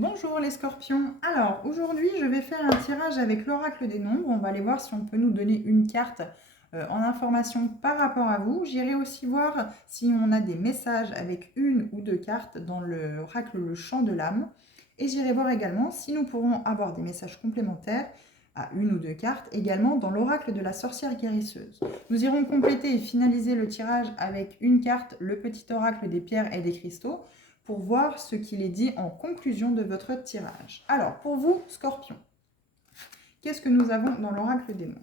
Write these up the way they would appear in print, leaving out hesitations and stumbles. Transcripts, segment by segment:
Bonjour les scorpions. Alors aujourd'hui je vais faire un tirage avec l'oracle des nombres. On va aller voir si on peut nous donner une carte en information par rapport à vous. J'irai aussi voir si on a des messages avec une ou deux cartes dans l'oracle le chant de l'âme. Et j'irai voir également si nous pourrons avoir des messages complémentaires à une ou deux cartes également dans l'oracle de la sorcière guérisseuse. Nous irons compléter et finaliser le tirage avec une carte, le petit oracle des pierres et des cristaux, pour voir ce qu'il est dit en conclusion de votre tirage. Alors, pour vous, Scorpion, qu'est-ce que nous avons dans l'oracle des mondes?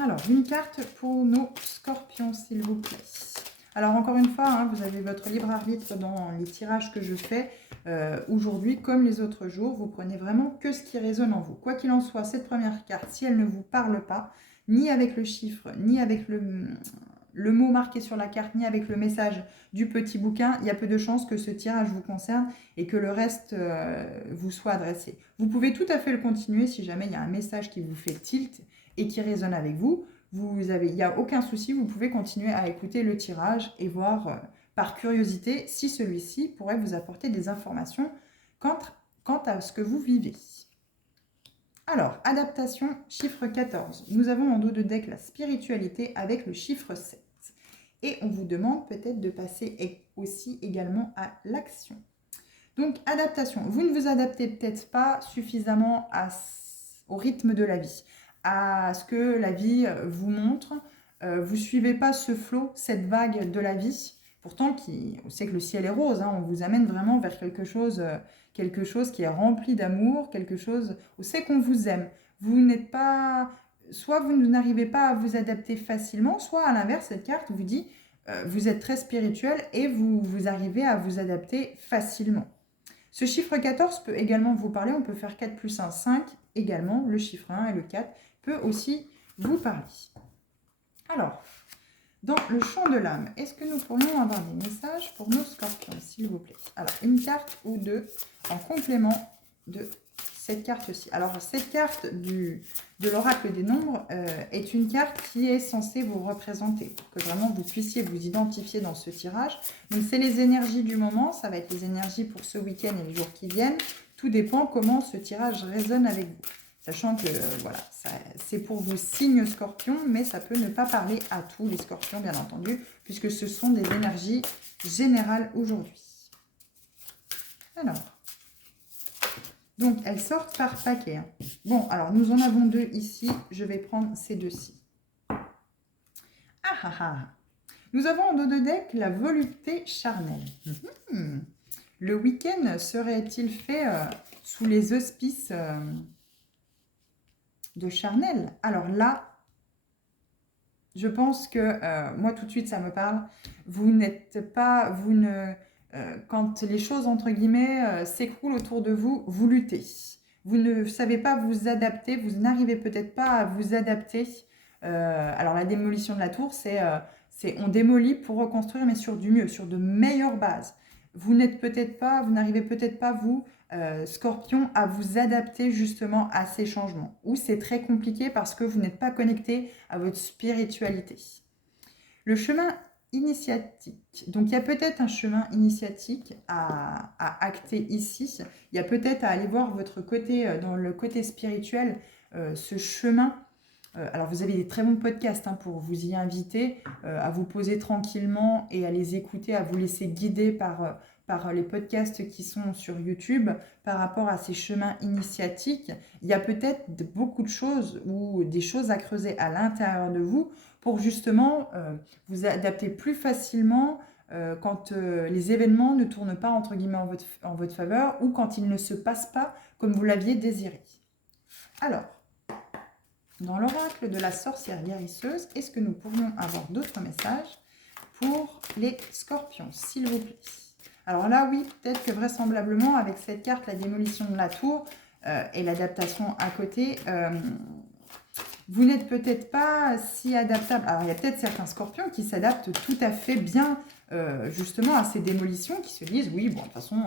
Alors, une carte pour nos Scorpions, s'il vous plaît. Alors, encore une fois, vous avez votre libre arbitre dans les tirages que je fais aujourd'hui, comme les autres jours. Vous prenez vraiment que ce qui résonne en vous. Quoi qu'il en soit, cette première carte, si elle ne vous parle pas, ni avec le chiffre, ni avec le mot marqué sur la carte, ni avec le message du petit bouquin, il y a peu de chances que ce tirage vous concerne et que le reste vous soit adressé. Vous pouvez tout à fait le continuer si jamais il y a un message qui vous fait tilt et qui résonne avec vous. Il n'y a aucun souci, vous pouvez continuer à écouter le tirage et voir par curiosité si celui-ci pourrait vous apporter des informations quant à ce que vous vivez. Alors, adaptation, chiffre 14. Nous avons en dos de deck la spiritualité avec le chiffre 7. Et on vous demande peut-être de passer aussi également à l'action. Donc, adaptation. Vous ne vous adaptez peut-être pas suffisamment au rythme de la vie, à ce que la vie vous montre. Vous ne suivez pas ce flot, cette vague de la vie. Pourtant, on sait que le ciel est rose. On vous amène vraiment vers quelque chose qui est rempli d'amour, quelque chose où c'est qu'on vous aime. Vous n'êtes pas... Soit vous n'arrivez pas à vous adapter facilement, soit à l'inverse, cette carte vous dit vous êtes très spirituel et vous arrivez à vous adapter facilement. Ce chiffre 14 peut également vous parler, on peut faire 4 plus 1, 5 également, le chiffre 1 et le 4 peut aussi vous parler. Alors, dans le champ de l'âme, est-ce que nous pourrions avoir des messages pour nos scorpions, s'il vous plaît? Alors, une carte ou deux en complément de cette carte-ci. Alors, cette carte de l'oracle des nombres est une carte qui est censée vous représenter, pour que vraiment vous puissiez vous identifier dans ce tirage. Donc, c'est les énergies du moment, ça va être les énergies pour ce week-end et les jours qui viennent. Tout dépend comment ce tirage résonne avec vous. Sachant que, voilà, c'est pour vos signes scorpions, mais ça peut ne pas parler à tous les scorpions, bien entendu, puisque ce sont des énergies générales aujourd'hui. Alors, donc, elles sortent par paquet. Bon, alors, nous en avons deux ici. Je vais prendre ces deux-ci. Nous avons en dos de deck la volupté charnelle. Le week-end serait-il fait sous les auspices de charnel? Alors là, je pense que moi tout de suite ça me parle. Vous n'êtes pas, quand les choses entre guillemets s'écroulent autour de vous, vous luttez. Vous ne savez pas vous adapter, vous n'arrivez peut-être pas à vous adapter. Alors la démolition de la tour, c'est on démolit pour reconstruire, mais sur du mieux, sur de meilleures bases. Vous n'arrivez peut-être pas vous Scorpion, à vous adapter justement à ces changements. Ou c'est très compliqué parce que vous n'êtes pas connecté à votre spiritualité. Le chemin initiatique. Donc, il y a peut-être un chemin initiatique à acter ici. Il y a peut-être à aller voir votre côté, dans le côté spirituel, ce chemin. Alors, vous avez des très bons podcasts pour vous y inviter, à vous poser tranquillement et à les écouter, à vous laisser guider par les podcasts qui sont sur YouTube par rapport à ces chemins initiatiques. Il y a peut-être beaucoup de choses ou des choses à creuser à l'intérieur de vous pour justement vous adapter plus facilement quand les événements ne tournent pas entre guillemets en votre faveur ou quand ils ne se passent pas comme vous l'aviez désiré. Alors, dans l'oracle de la sorcière guérisseuse, est-ce que nous pourrions avoir d'autres messages pour les scorpions, s'il vous plaît? Alors là, oui, peut-être que vraisemblablement, avec cette carte, la démolition de la tour et l'adaptation à côté, vous n'êtes peut-être pas si adaptable. Alors, il y a peut-être certains scorpions qui s'adaptent tout à fait bien, justement, à ces démolitions, qui se disent, oui, bon, de toute façon,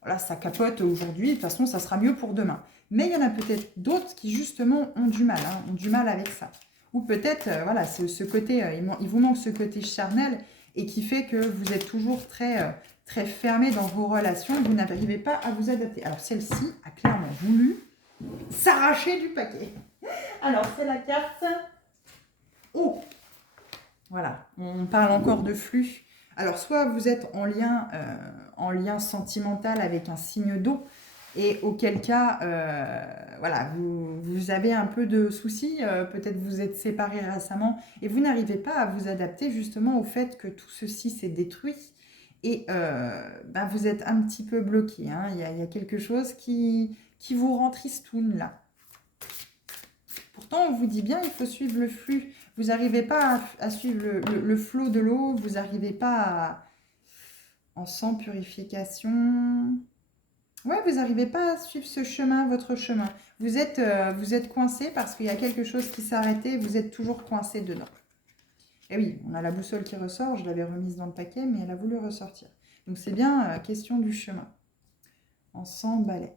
voilà, ça capote aujourd'hui, de toute façon, ça sera mieux pour demain. Mais il y en a peut-être d'autres qui, justement, ont du mal avec ça. Ou peut-être, voilà, ce côté, il vous manque ce côté charnel et qui fait que vous êtes toujours très très fermé dans vos relations, vous n'arrivez pas à vous adapter. Alors celle-ci a clairement voulu s'arracher du paquet. Alors c'est la carte eau. Voilà, on parle encore de flux. Alors soit vous êtes en lien sentimental avec un signe d'eau, et auquel cas, voilà, vous avez un peu de soucis, peut-être vous êtes séparés récemment, et vous n'arrivez pas à vous adapter justement au fait que tout ceci s'est détruit, et ben vous êtes un petit peu bloqué, hein. Il y a quelque chose qui vous rend tristoun là. Pourtant, on vous dit bien, il faut suivre le flux. Vous n'arrivez pas à suivre le flot de l'eau, vous n'arrivez pas à... En sang, purification... Ouais, vous n'arrivez pas à suivre ce chemin, votre chemin. Vous êtes coincé parce qu'il y a quelque chose qui s'est arrêté, vous êtes toujours coincé dedans. Et oui, on a la boussole qui ressort, je l'avais remise dans le paquet, mais elle a voulu ressortir. Donc c'est bien question du chemin. En sang, balai.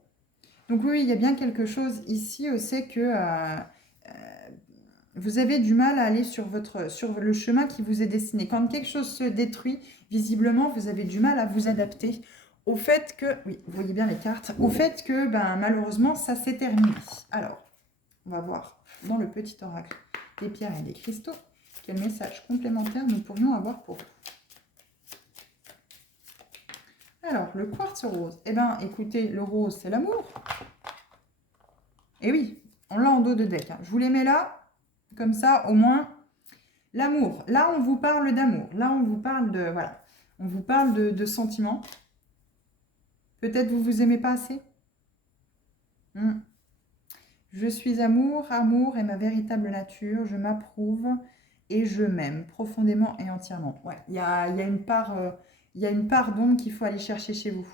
Donc oui, il y a bien quelque chose ici, c'est que vous avez du mal à aller sur le chemin qui vous est destiné. Quand quelque chose se détruit, visiblement, vous avez du mal à vous adapter au fait que, oui, vous voyez bien les cartes, au fait que, ben, malheureusement, ça s'est terminé. Alors, on va voir dans le petit oracle des pierres et des cristaux, quel message complémentaire nous pourrions avoir pour vous. Alors, le quartz rose. Eh bien, écoutez, le rose, c'est l'amour. Et oui, on l'a en dos de deck. Hein. Je vous les mets là, comme ça, au moins, l'amour. Là, on vous parle d'amour. Là, on vous parle de, voilà, on vous parle de sentiments. Peut-être vous vous aimez pas assez. Je suis amour, amour est ma véritable nature. Je m'approuve et je m'aime profondément et entièrement. Ouais, il y a une part, d'ombre qu'il faut aller chercher chez vous.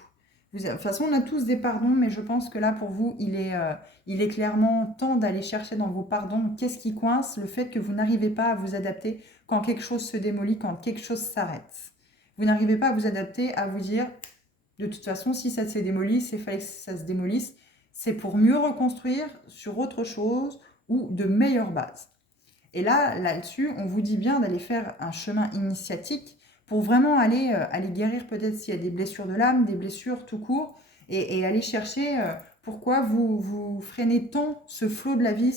De toute façon, on a tous des pardons, mais je pense que là, pour vous, il est clairement temps d'aller chercher dans vos pardons. Qu'est-ce qui coince? Le fait que vous n'arrivez pas à vous adapter quand quelque chose se démolit, quand quelque chose s'arrête. Vous n'arrivez pas à vous adapter, à vous dire, de toute façon, si ça s'est démoli, c'est fallait que ça se démolisse. C'est pour mieux reconstruire sur autre chose ou de meilleures bases. Et là-dessus, on vous dit bien d'aller faire un chemin initiatique pour vraiment aller guérir peut-être s'il y a des blessures de l'âme, des blessures tout court, et aller chercher pourquoi vous freinez tant ce flot de la vie,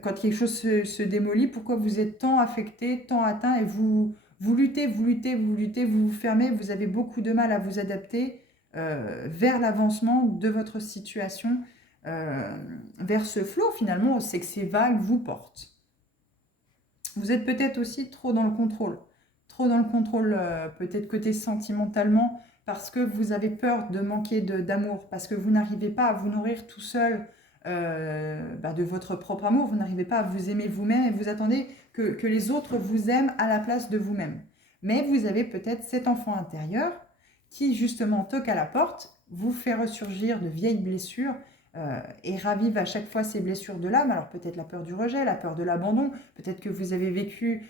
quand quelque chose se démolit, pourquoi vous êtes tant affecté, tant atteint, et vous luttez, vous vous fermez, vous avez beaucoup de mal à vous adapter vers l'avancement de votre situation, vers ce flot finalement, c'est que ces vagues vous portent. Vous êtes peut-être aussi trop dans le contrôle, peut-être côté sentimentalement, parce que vous avez peur de manquer d'amour, parce que vous n'arrivez pas à vous nourrir tout seul de votre propre amour, vous n'arrivez pas à vous aimer vous-même et vous attendez que les autres vous aiment à la place de vous-même. Mais vous avez peut-être cet enfant intérieur qui justement toque à la porte, vous fait ressurgir de vieilles blessures et ravive à chaque fois ces blessures de l'âme. Alors peut-être la peur du rejet, la peur de l'abandon, peut-être que vous avez vécu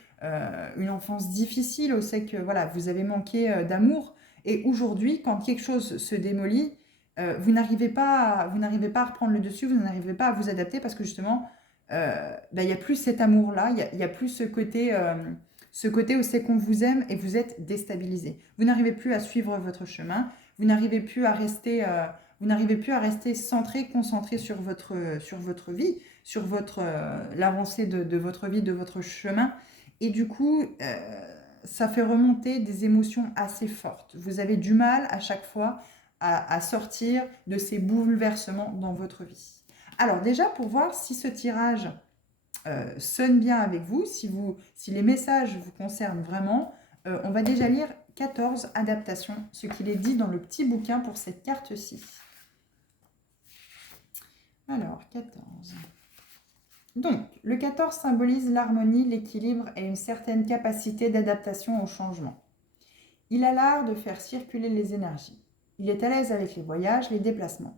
une enfance difficile, au sait que voilà, vous avez manqué d'amour. Et aujourd'hui, quand quelque chose se démolit, vous n'arrivez pas à reprendre le dessus, vous n'arrivez pas à vous adapter parce que justement, il n'y a plus cet amour-là, il n'y a plus ce côté où c'est qu'on vous aime et vous êtes déstabilisé. Vous n'arrivez plus à suivre votre chemin, vous n'arrivez plus à rester centré, concentré sur votre vie, sur l'avancée de votre vie, de votre chemin. Et du coup, ça fait remonter des émotions assez fortes. Vous avez du mal à chaque fois à sortir de ces bouleversements dans votre vie. Alors déjà, pour voir si ce tirage sonne bien avec vous, si les messages vous concernent vraiment, on va déjà lire 14 adaptations, ce qu'il est dit dans le petit bouquin pour cette carte-ci. Alors, 14. Donc, le 14 symbolise l'harmonie, l'équilibre et une certaine capacité d'adaptation au changement. Il a l'art de faire circuler les énergies. Il est à l'aise avec les voyages, les déplacements.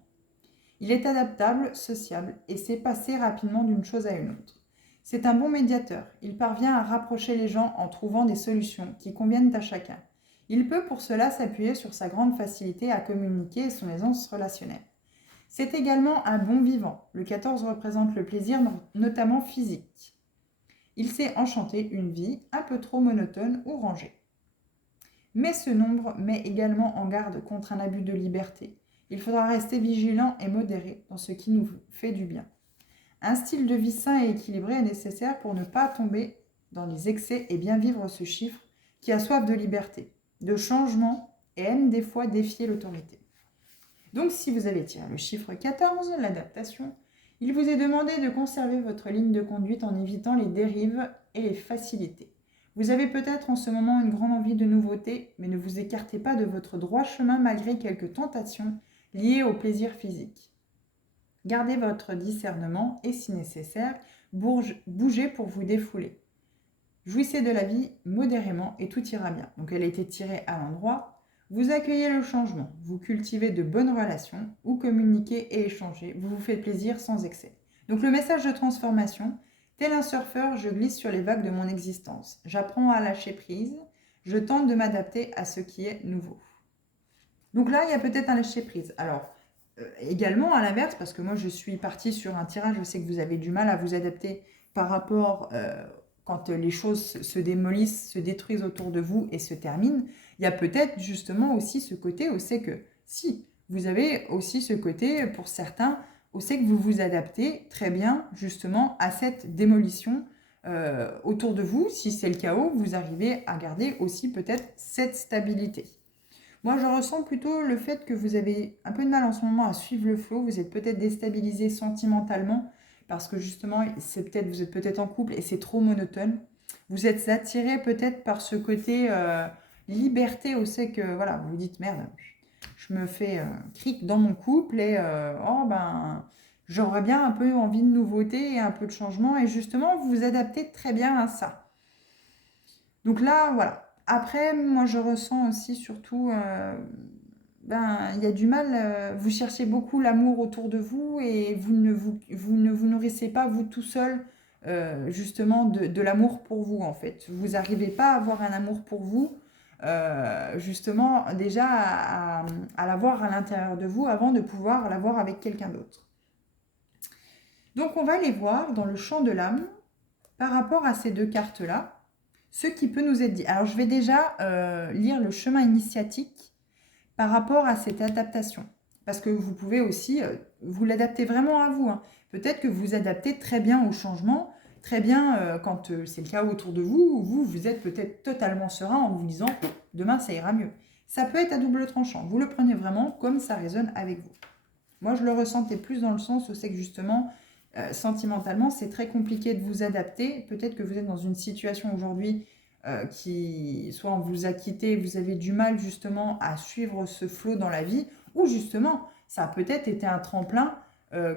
Il est adaptable, sociable et sait passer rapidement d'une chose à une autre. C'est un bon médiateur. Il parvient à rapprocher les gens en trouvant des solutions qui conviennent à chacun. Il peut pour cela s'appuyer sur sa grande facilité à communiquer et son aisance relationnelle. C'est également un bon vivant. Le 14 représente le plaisir, notamment physique. Il sait enchanter une vie un peu trop monotone ou rangée. Mais ce nombre met également en garde contre un abus de liberté. Il faudra rester vigilant et modéré dans ce qui nous fait du bien. Un style de vie sain et équilibré est nécessaire pour ne pas tomber dans les excès et bien vivre ce chiffre qui a soif de liberté, de changement et aime des fois défier l'autorité. Donc si vous avez tiré le chiffre 14, l'adaptation, il vous est demandé de conserver votre ligne de conduite en évitant les dérives et les facilités. Vous avez peut-être en ce moment une grande envie de nouveauté, mais ne vous écartez pas de votre droit chemin malgré quelques tentations liées au plaisir physique. Gardez votre discernement et, si nécessaire, bougez pour vous défouler. Jouissez de la vie modérément et tout ira bien. Donc elle a été tirée à l'endroit. Vous accueillez le changement, vous cultivez de bonnes relations, ou communiquez et échangez, vous vous faites plaisir sans excès. Donc le message de transformation, tel un surfeur, je glisse sur les vagues de mon existence. J'apprends à lâcher prise, je tente de m'adapter à ce qui est nouveau. Donc là, il y a peut-être un lâcher prise. Alors, également à l'inverse, parce que moi je suis partie sur un tirage, je sais que vous avez du mal à vous adapter par rapport quand les choses se démolissent, se détruisent autour de vous et se terminent. Il y a peut-être justement aussi ce côté où c'est que si vous avez aussi ce côté pour certains où c'est que vous vous adaptez très bien justement à cette démolition autour de vous. Si c'est le chaos, vous arrivez à garder aussi peut-être cette stabilité. Moi, je ressens plutôt le fait que vous avez un peu de mal en ce moment à suivre le flot. Vous êtes peut-être déstabilisé sentimentalement parce que justement, vous êtes peut-être en couple et c'est trop monotone. Vous êtes attiré peut-être par ce côté liberté où c'est que, voilà, vous vous dites, merde, je me fais cric dans mon couple et j'aurais bien un peu envie de nouveauté et un peu de changement. Et justement, vous vous adaptez très bien à ça. Donc là, voilà. Après, moi, je ressens aussi surtout, il y a du mal. Vous cherchez beaucoup l'amour autour de vous et vous ne vous nourrissez pas, vous tout seul, justement, de l'amour pour vous, en fait. Vous n'arrivez pas à avoir un amour pour vous, justement, déjà à l'avoir à l'intérieur de vous avant de pouvoir l'avoir avec quelqu'un d'autre. Donc, on va aller voir dans le champ de l'âme, par rapport à ces deux cartes-là, ce qui peut nous être dit. Alors, je vais déjà lire le chemin initiatique par rapport à cette adaptation. Parce que vous pouvez aussi vous l'adapter vraiment à vous. Hein. Peut-être que vous adaptez très bien au changement, très bien quand c'est le cas autour de vous, vous êtes peut-être totalement serein en vous disant « demain, ça ira mieux ». Ça peut être à double tranchant. Vous le prenez vraiment comme ça résonne avec vous. Moi, je le ressentais plus dans le sens où c'est que justement, sentimentalement, c'est très compliqué de vous adapter. Peut-être que vous êtes dans une situation aujourd'hui qui, soit on vous a quitté, vous avez du mal justement à suivre ce flot dans la vie, ou justement, ça a peut-être été un tremplin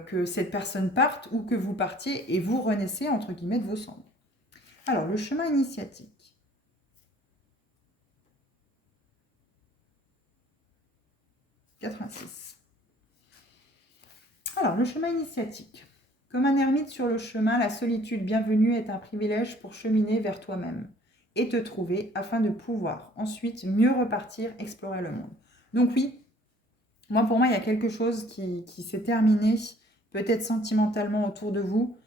que cette personne parte ou que vous partiez et vous renaissez entre guillemets de vos cendres. Alors, le chemin initiatique. « 86. Alors, le chemin initiatique. Comme un ermite sur le chemin, la solitude bienvenue est un privilège pour cheminer vers toi-même et te trouver afin de pouvoir ensuite mieux repartir, explorer le monde. Donc oui, pour moi, il y a quelque chose qui s'est terminé, peut-être sentimentalement autour de vous.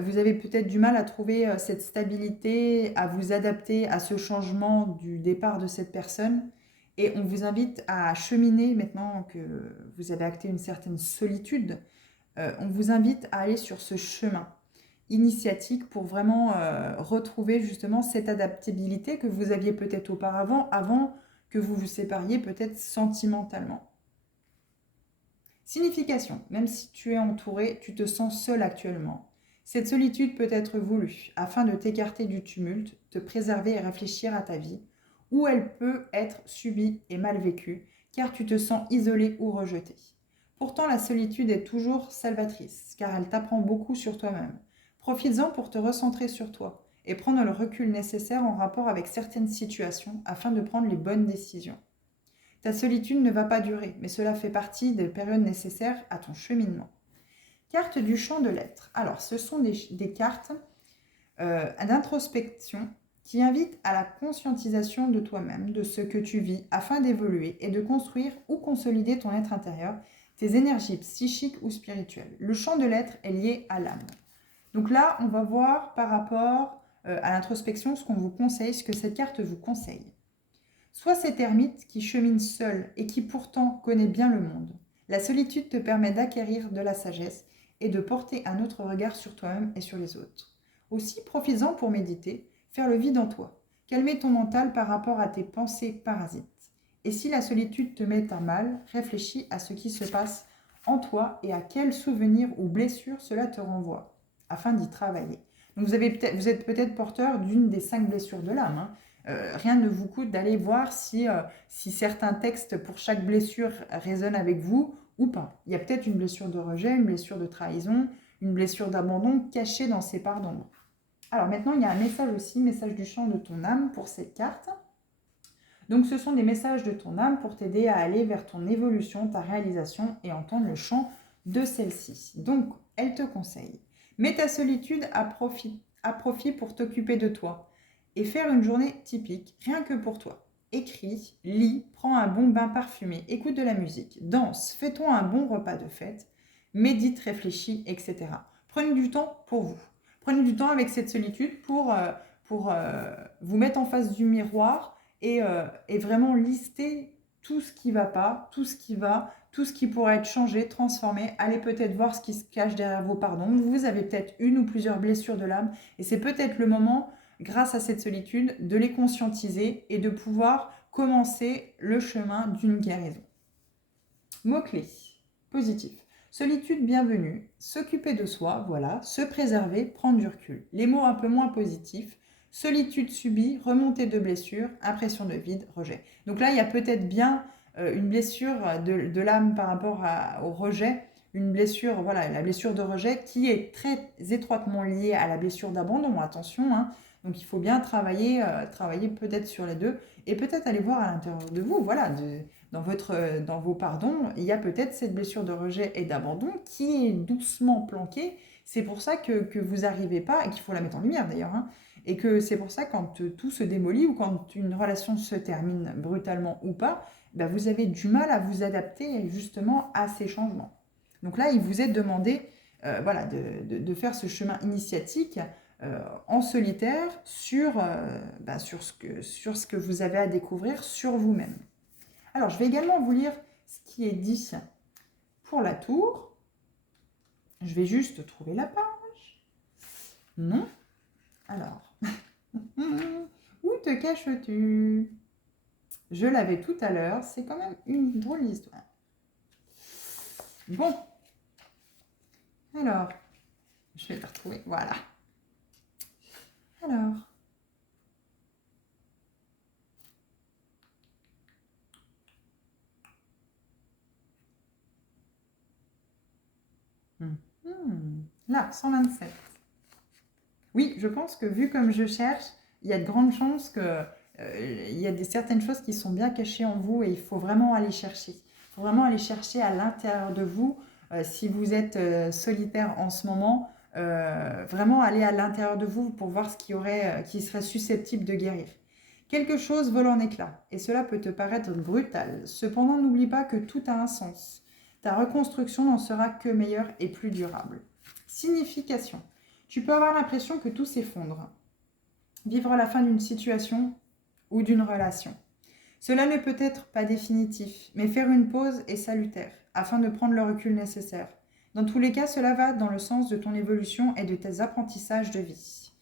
Vous avez peut-être du mal à trouver cette stabilité, à vous adapter à ce changement du départ de cette personne. Et on vous invite à cheminer, maintenant que vous avez acté une certaine solitude, on vous invite à aller sur ce chemin initiatique pour vraiment retrouver justement cette adaptabilité que vous aviez peut-être auparavant, avant que vous vous sépariez peut-être sentimentalement. Signification, même si tu es entouré, tu te sens seul actuellement. Cette solitude peut être voulue afin de t'écarter du tumulte, te préserver et réfléchir à ta vie, ou elle peut être subie et mal vécue, car tu te sens isolé ou rejeté. Pourtant, la solitude est toujours salvatrice, car elle t'apprend beaucoup sur toi-même. Profites-en pour te recentrer sur toi et prendre le recul nécessaire en rapport avec certaines situations afin de prendre les bonnes décisions. Ta solitude ne va pas durer, mais cela fait partie des périodes nécessaires à ton cheminement. Carte du champ de l'être. Alors, ce sont des cartes d'introspection qui invitent à la conscientisation de toi-même, de ce que tu vis, afin d'évoluer et de construire ou consolider ton être intérieur, tes énergies psychiques ou spirituelles. Le champ de l'être est lié à l'âme. Donc là, on va voir par rapport à l'introspection ce qu'on vous conseille, ce que cette carte vous conseille. Sois cet ermite qui chemine seul et qui pourtant connaît bien le monde. La solitude te permet d'acquérir de la sagesse et de porter un autre regard sur toi-même et sur les autres. Aussi, profites-en pour méditer, faire le vide en toi, calmer ton mental par rapport à tes pensées parasites. Et si la solitude te met à mal, réfléchis à ce qui se passe en toi et à quels souvenirs ou blessures cela te renvoie, afin d'y travailler. Donc vous êtes peut-être porteur d'une des 5 blessures de l'âme. Hein. Rien ne vous coûte d'aller voir si certains textes pour chaque blessure résonnent avec vous ou pas. Il y a peut-être une blessure de rejet, une blessure de trahison, une blessure d'abandon cachée dans ces parts d'ombre. Alors maintenant, il y a un message aussi, message du chant de ton âme pour cette carte. Donc ce sont des messages de ton âme pour t'aider à aller vers ton évolution, ta réalisation et entendre le chant de celle-ci. Donc elle te conseille. Mets ta solitude à profit pour t'occuper de toi et faire une journée typique, rien que pour toi. Écris, lis, prends un bon bain parfumé, écoute de la musique, danse, fais-toi un bon repas de fête, médite, réfléchis, etc. Prenez du temps pour vous. Prenez du temps avec cette solitude pour vous mettre en face du miroir et vraiment lister tout ce qui ne va pas, tout ce qui va, tout ce qui pourrait être changé, transformé. Allez peut-être voir ce qui se cache derrière vos pardons. Vous avez peut-être une ou plusieurs blessures de l'âme et c'est peut-être le moment, grâce à cette solitude, de les conscientiser et de pouvoir commencer le chemin d'une guérison. Mots-clés. Positif. Solitude, bienvenue. S'occuper de soi, voilà. Se préserver, prendre du recul. Les mots un peu moins positifs. Solitude subie, remontée de blessure, impression de vide, rejet. Donc là, il y a peut-être bien une blessure de l'âme par rapport au rejet. Une blessure, voilà, la blessure de rejet qui est très étroitement liée à la blessure d'abandon. Attention, hein. Donc il faut bien travailler peut-être sur les deux et peut-être aller voir à l'intérieur de vous, voilà, dans vos pardons, il y a peut-être cette blessure de rejet et d'abandon qui est doucement planquée. C'est pour ça que vous n'arrivez pas, et qu'il faut la mettre en lumière d'ailleurs, hein, et que c'est pour ça quand tout se démolit ou quand une relation se termine brutalement ou pas, ben vous avez du mal à vous adapter justement à ces changements. Donc là, il vous est demandé voilà, de faire ce chemin initiatique en solitaire sur ce que vous avez à découvrir sur vous-même. Alors, je vais également vous lire ce qui est dit pour la tour. Je vais juste trouver la page. Non. Alors, où te caches-tu? Je l'avais tout à l'heure. C'est quand même une drôle d'histoire. Bon. Alors, je vais te retrouver. Voilà. Alors. Là, 127. Oui, je pense que vu comme je cherche, il y a de grandes chances il y a certaines choses qui sont bien cachées en vous et il faut vraiment aller chercher. Il faut vraiment aller chercher à l'intérieur de vous. Si vous êtes solitaire en ce moment, vraiment aller à l'intérieur de vous pour voir ce qui serait susceptible de guérir. Quelque chose vole en éclats et cela peut te paraître brutal. Cependant, n'oublie pas que tout a un sens. Ta reconstruction n'en sera que meilleure et plus durable. Signification. Tu peux avoir l'impression que tout s'effondre. Vivre la fin d'une situation ou d'une relation. Cela ne peut être pas définitif, mais faire une pause est salutaire, afin de prendre le recul nécessaire. Dans tous les cas, cela va dans le sens de ton évolution et de tes apprentissages de vie.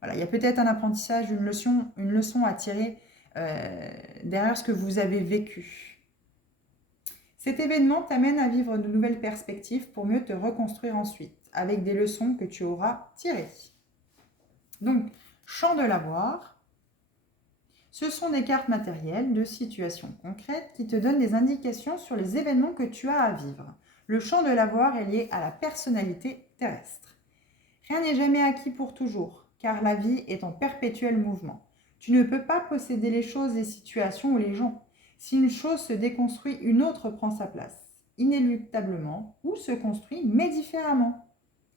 Voilà, il y a peut-être un apprentissage, une leçon à tirer derrière ce que vous avez vécu. Cet événement t'amène à vivre de nouvelles perspectives pour mieux te reconstruire ensuite, avec des leçons que tu auras tirées. Donc, chant de l'avoir, ce sont des cartes matérielles de situations concrètes qui te donnent des indications sur les événements que tu as à vivre. Le chant de l'avoir est lié à la personnalité terrestre. Rien n'est jamais acquis pour toujours, car la vie est en perpétuel mouvement. Tu ne peux pas posséder les choses, les situations ou les gens. Si une chose se déconstruit, une autre prend sa place, inéluctablement, ou se construit mais différemment.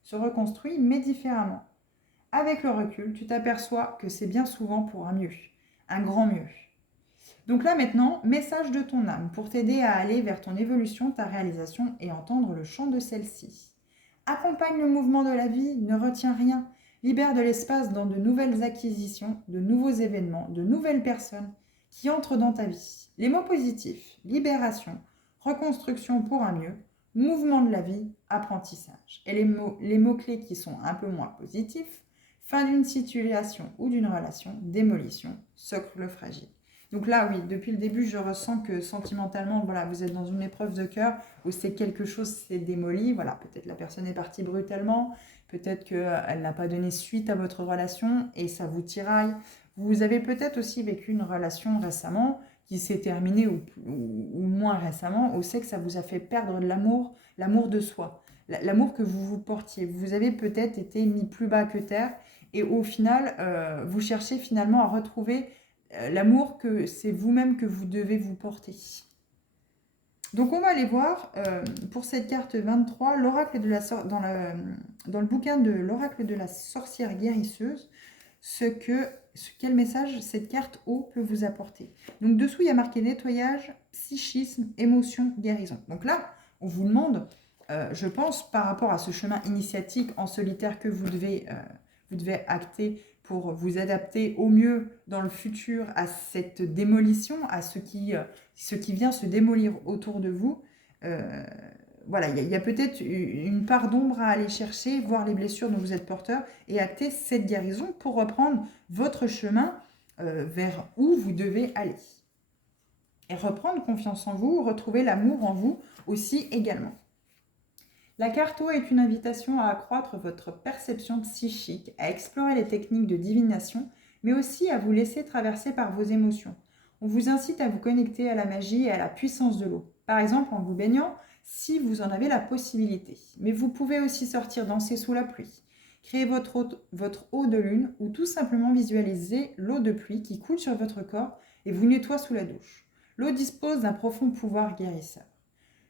Se reconstruit mais différemment. Avec le recul, tu t'aperçois que c'est bien souvent pour un mieux, un grand mieux. Donc là maintenant, message de ton âme pour t'aider à aller vers ton évolution, ta réalisation et entendre le chant de celle-ci. Accompagne le mouvement de la vie, ne retiens rien, libère de l'espace dans de nouvelles acquisitions, de nouveaux événements, de nouvelles personnes qui entrent dans ta vie. Les mots positifs, libération, reconstruction pour un mieux, mouvement de la vie, apprentissage. Et les mots-clés qui sont un peu moins positifs, fin d'une situation ou d'une relation, démolition, socle fragile. Donc là, oui, depuis le début, je ressens que sentimentalement, voilà, vous êtes dans une épreuve de cœur où c'est quelque chose s'est démoli. Voilà, peut-être la personne est partie brutalement, peut-être qu'elle n'a pas donné suite à votre relation et ça vous tiraille. Vous avez peut-être aussi vécu une relation récemment qui s'est terminée ou moins récemment, où c'est que ça vous a fait perdre de l'amour de soi, l'amour que vous vous portiez. Vous avez peut-être été mis plus bas que terre et au final, vous cherchez finalement à retrouver l'amour que c'est vous-même que vous devez vous porter. Donc on va aller voir pour cette carte 23, l'oracle de dans le bouquin de l'oracle de la sorcière guérisseuse, quel message cette carte eau peut vous apporter. Donc dessous il y a marqué nettoyage, psychisme, émotion, guérison. Donc là on vous demande, je pense par rapport à ce chemin initiatique en solitaire que vous devez acter pour vous adapter au mieux dans le futur à cette démolition, à ce qui vient se démolir autour de vous. Voilà, il y a peut-être une part d'ombre à aller chercher, voir les blessures dont vous êtes porteur et acter cette guérison pour reprendre votre chemin vers où vous devez aller. Et reprendre confiance en vous, retrouver l'amour en vous aussi également. La carte eau est une invitation à accroître votre perception psychique, à explorer les techniques de divination, mais aussi à vous laisser traverser par vos émotions. On vous incite à vous connecter à la magie et à la puissance de l'eau. Par exemple, en vous baignant, si vous en avez la possibilité. Mais vous pouvez aussi sortir danser sous la pluie, créer votre eau de lune ou tout simplement visualiser l'eau de pluie qui coule sur votre corps et vous nettoie sous la douche. L'eau dispose d'un profond pouvoir guérisseur.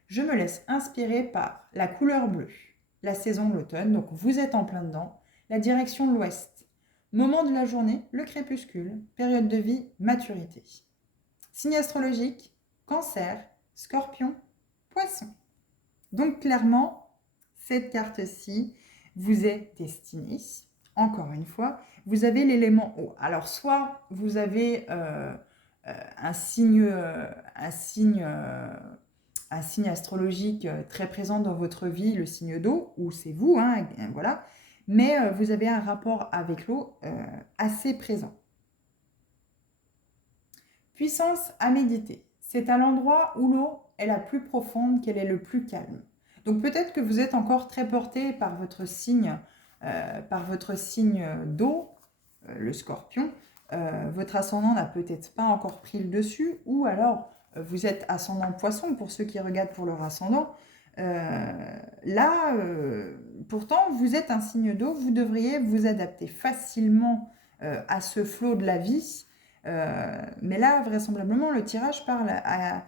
Je me laisse inspirer par la couleur bleue, la saison de l'automne, donc vous êtes en plein dedans, la direction de l'ouest. Moment de la journée, le crépuscule, période de vie, maturité. Signe astrologique, cancer, scorpion, poisson. Donc clairement, cette carte-ci vous est destinée. Encore une fois, vous avez l'élément eau. Alors soit vous avez un signe astrologique très présent dans votre vie, le signe d'eau, ou c'est vous, hein, voilà. Mais vous avez un rapport avec l'eau assez présent. Puissance à méditer. C'est à l'endroit où l'eau est la plus profonde qu'elle est le plus calme. Donc peut-être que vous êtes encore très porté par votre signe d'eau, le scorpion. Votre ascendant n'a peut-être pas encore pris le dessus, ou alors vous êtes ascendant poisson pour ceux qui regardent pour leur ascendant. Pourtant, vous êtes un signe d'eau, vous devriez vous adapter facilement à ce flot de la vie. Mais là, vraisemblablement, le tirage parle à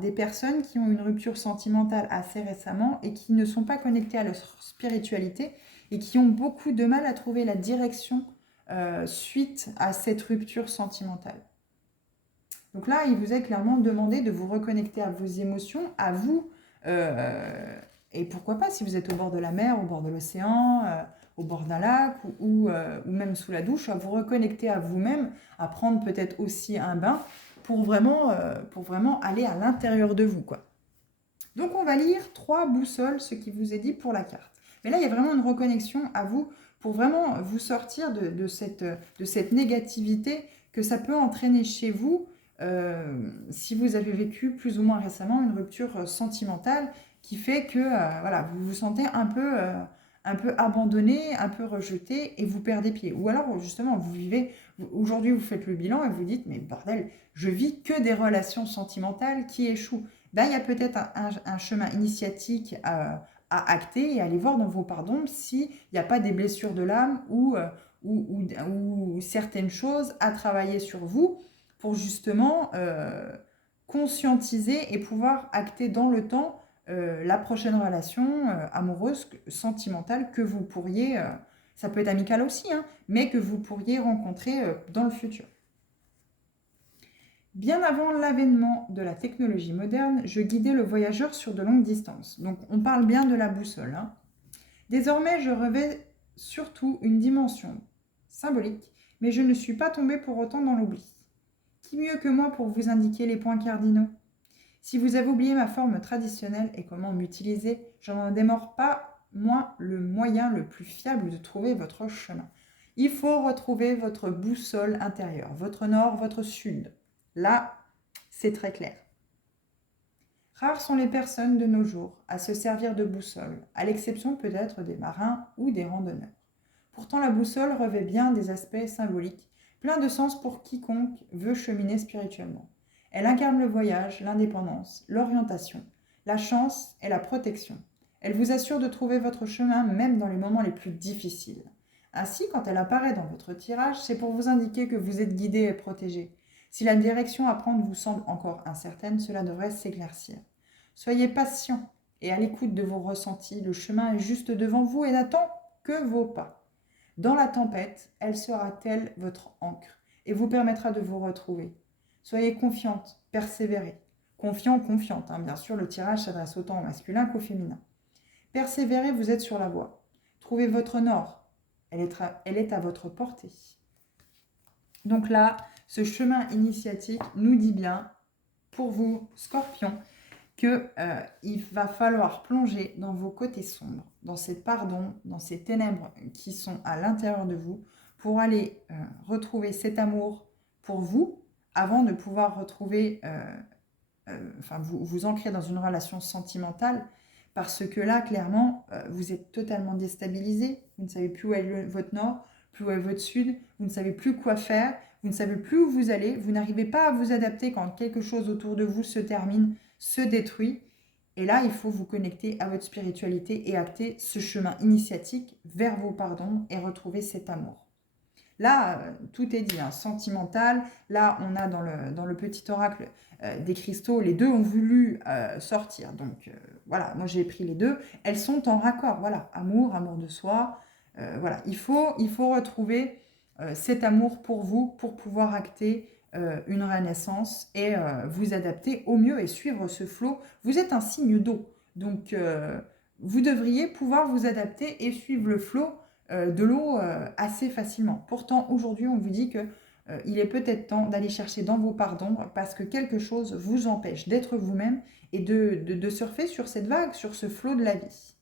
des personnes qui ont une rupture sentimentale assez récemment et qui ne sont pas connectées à leur spiritualité et qui ont beaucoup de mal à trouver la direction suite à cette rupture sentimentale. Donc là, il vous est clairement demandé de vous reconnecter à vos émotions, à vous, et pourquoi pas si vous êtes au bord de la mer, au bord de l'océan, au bord d'un lac ou même sous la douche, à vous reconnecter à vous-même, à prendre peut-être aussi un bain pour vraiment aller à l'intérieur de vous, quoi. Donc on va lire 3 boussoles, ce qui vous est dit pour la carte. Mais là, il y a vraiment une reconnexion à vous pour vraiment vous sortir de cette négativité que ça peut entraîner chez vous si vous avez vécu plus ou moins récemment une rupture sentimentale qui fait que voilà, vous vous sentez un peu abandonné, un peu rejeté et vous perdez pied. Ou alors justement, aujourd'hui vous faites le bilan et vous dites mais bordel, je vis que des relations sentimentales qui échouent. Ben, il y a peut-être un chemin initiatique à acter et aller voir dans vos pardons s'il n'y a pas des blessures de l'âme ou certaines choses à travailler sur vous pour justement conscientiser et pouvoir acter dans le temps la prochaine relation amoureuse, sentimentale que vous pourriez, ça peut être amical aussi, hein, mais que vous pourriez rencontrer dans le futur. Bien avant l'avènement de la technologie moderne, je guidais le voyageur sur de longues distances. Donc on parle bien de la boussole, hein. Désormais, je revêt surtout une dimension symbolique, mais je ne suis pas tombée pour autant dans l'oubli. Qui mieux que moi pour vous indiquer les points cardinaux? Si vous avez oublié ma forme traditionnelle et comment m'utiliser, je n'en démords pas moins le moyen le plus fiable de trouver votre chemin. Il faut retrouver votre boussole intérieure, votre nord, votre sud. Là, c'est très clair. Rares sont les personnes de nos jours à se servir de boussole, à l'exception peut-être des marins ou des randonneurs. Pourtant, la boussole revêt bien des aspects symboliques, plein de sens pour quiconque veut cheminer spirituellement. Elle incarne le voyage, l'indépendance, l'orientation, la chance et la protection. Elle vous assure de trouver votre chemin même dans les moments les plus difficiles. Ainsi, quand elle apparaît dans votre tirage, c'est pour vous indiquer que vous êtes guidé et protégé. Si la direction à prendre vous semble encore incertaine, cela devrait s'éclaircir. Soyez patient et à l'écoute de vos ressentis. Le chemin est juste devant vous et n'attend que vos pas. Dans la tempête, elle sera telle votre ancre et vous permettra de vous retrouver. Soyez confiante, persévérez. Confiant, confiante, hein. Bien sûr, le tirage s'adresse autant au masculin qu'au féminin. Persévérez, vous êtes sur la voie. Trouvez votre nord. Elle est à votre portée. Donc là, ce chemin initiatique nous dit bien, pour vous, Scorpion, qu'il va falloir plonger dans vos côtés sombres, dans ces pardons, dans ces ténèbres qui sont à l'intérieur de vous, pour aller retrouver cet amour pour vous, avant de pouvoir retrouver, vous ancrer dans une relation sentimentale, parce que là, clairement, vous êtes totalement déstabilisé, vous ne savez plus où est votre nord, plus où est votre sud, vous ne savez plus quoi faire, vous ne savez plus où vous allez, vous n'arrivez pas à vous adapter quand quelque chose autour de vous se termine, se détruit. Et là, il faut vous connecter à votre spiritualité et acter ce chemin initiatique vers vos pardons et retrouver cet amour. Là, tout est dit, hein, sentimental. Là, on a dans le petit oracle des cristaux, les deux ont voulu sortir. Donc voilà, moi j'ai pris les deux. Elles sont en raccord. Voilà, amour, amour de soi. Voilà, il faut retrouver cet amour pour vous pour pouvoir acter une renaissance et vous adapter au mieux et suivre ce flot. Vous êtes un signe d'eau, donc vous devriez pouvoir vous adapter et suivre le flot de l'eau assez facilement. Pourtant, aujourd'hui, on vous dit que il est peut-être temps d'aller chercher dans vos parts d'ombre parce que quelque chose vous empêche d'être vous-même et de surfer sur cette vague, sur ce flot de la vie.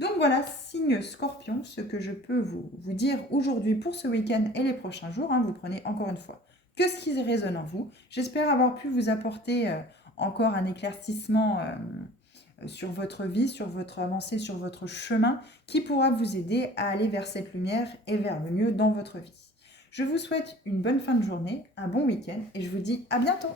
Donc voilà, signe Scorpion, ce que je peux vous dire aujourd'hui pour ce week-end et les prochains jours. Hein, vous prenez encore une fois que ce qui résonne en vous. J'espère avoir pu vous apporter encore un éclaircissement sur votre vie, sur votre avancée, sur votre chemin, qui pourra vous aider à aller vers cette lumière et vers le mieux dans votre vie. Je vous souhaite une bonne fin de journée, un bon week-end et je vous dis à bientôt.